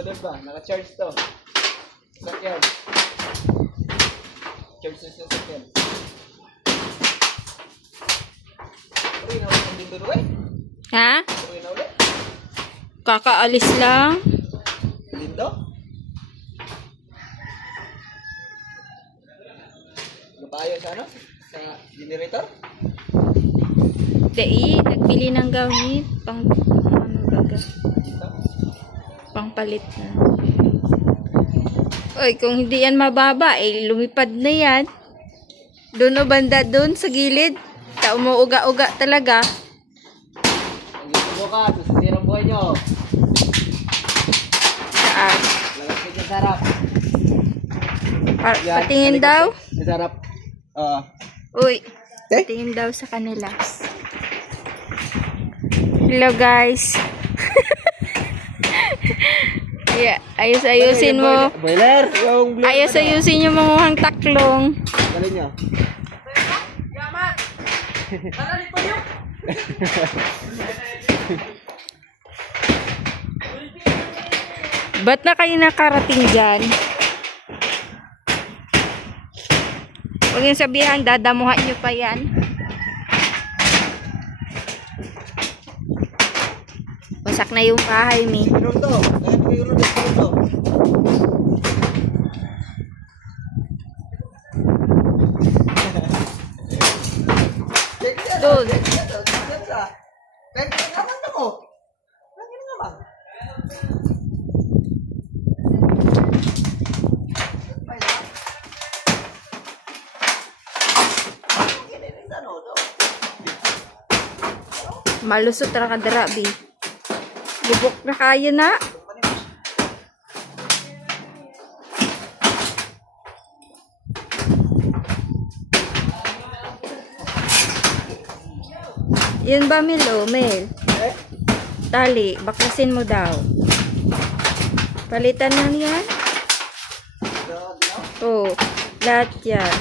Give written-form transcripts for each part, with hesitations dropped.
Loaded ba? Naka-charge to. Sakyan. Charge sa sakyan. Uy, nawala ang dito doon. Ha? Uy, nawala. Kakaalis lang. Lindo? Ano tayo sa ano? Sa generator? Dai, nagbili ng gamit. Pang ano baga? Pangpalit na. Oy, kung hindi yan mababa, eh, lumipad na yan. Doon o banda doon sa gilid. Ta umuuga-uga talaga. Ang ito ka, susisirang buhay nyo. Saan? Lagas ka sa harap. Patingin daw? Sa harap. Uy, patingin daw sa kanila. Hello guys. Yeah, ayos-ayusin mo. Boiler, yung blue. Ayos-ayusin yung mga taklong. Galing nyo. Ba't na kayo nakarating dyan? Huwag yung sabihan, dadamuhan nyo pa yan. Wasak na yung bahay, mi. Meron to. Kahit may ulo na to. Doon. Teka naman ako. Langin naman. Malusot ra ka dara, bi. Bubok na kaya na. Yun ba, Milo? Mel? Tali, baklasin mo daw. Palitan na yan? Oo, lahat yan.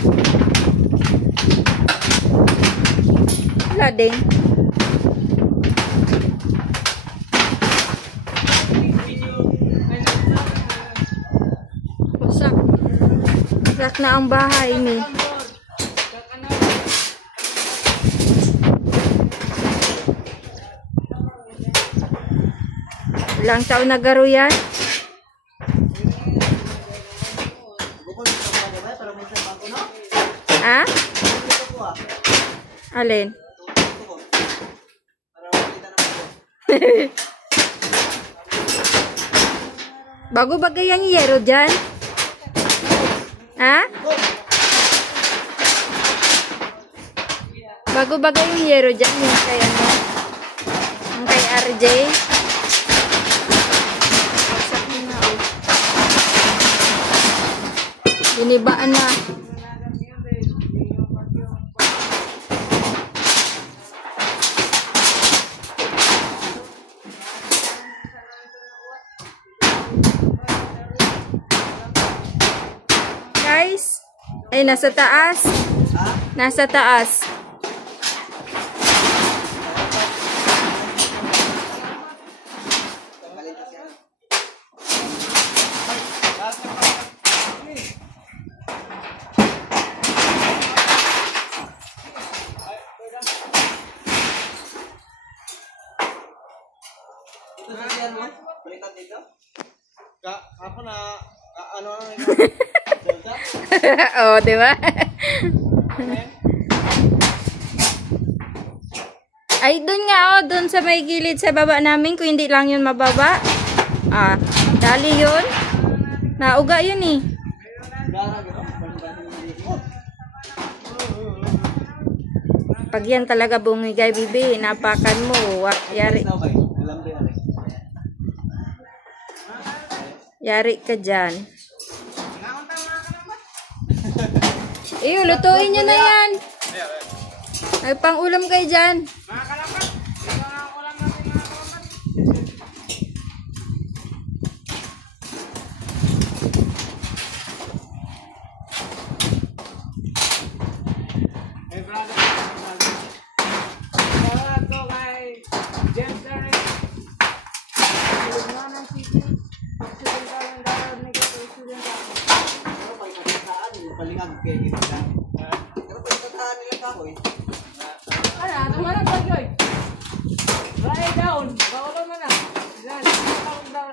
Wala din. Wasak na ang bahay ni. Ilang taon na garo yan? Ha? Alin? Bago bagay ang yero dyan? Ha? Bago bagay yung yero dyan, yung kay ano? Yung kay RJ? Wasak na oh. Binibaan na. Guys, ay nasa taas. Nasa taas. Ito sa siyan mo? Balikan dito? Ako na, ano Oh, di ba? Ay, doon nga oh, doon sa may gilid sa baba namin, kung hindi lang yun mababa. Ah, dali yun. Nauga yun eh. Pag yan talaga bumigay, bibi, napakan mo, yari. Yari ka dyan. Eh, lutuin nyo na yan. Ay, pang ulam kayo dyan. Hey, brother. Shout out kay James Derek. palingag kay gibigyan. Pero pwede tatahan nila kahoy. Ano man ang bagay? Right down. Bawal mo na. Yan. Bawal mo na.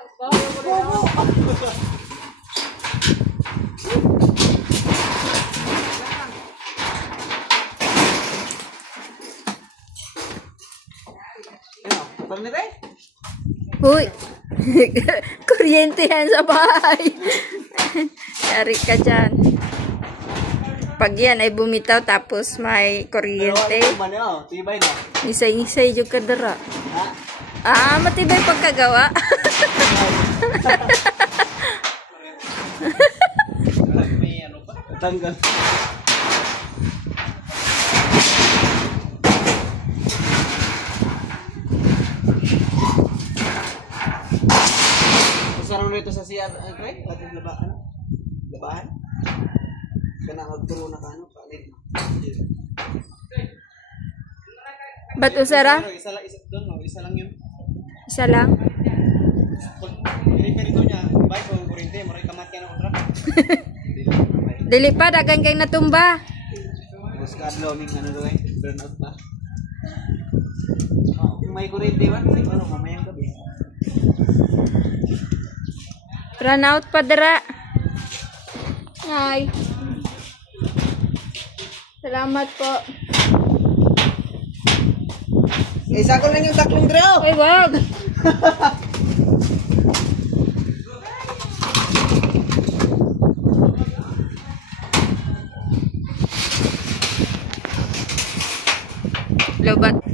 Ano? Pag nila Huy! Kuryente yan sa bahay. Yari ka dyan. Pag yan ay bumitaw tapos may kuryente, Tibay na. isay-isay yung kadara. Ha? Matibay pagkagawa. May ano pa? Tanggal. Sarang rito sa CR, Craig? Ating labaan? Labahan? Kana magturo na ka, ano? Palit. Ba't usara? Isa lang, doon, no? Isa lang yun. Isa lang. Pag repair ito niya, bike o kurente, maray kamat ka na kontra. Dili pa, dagang kay natumba. Tapos kadlaw ning ano doon, burn out pa. Kung may kurente man, ano, mamayang gabi. Run out pa dara. Ay. Salamat po. Isa ko lang yung taklong draw. Ay, wag. Lobat.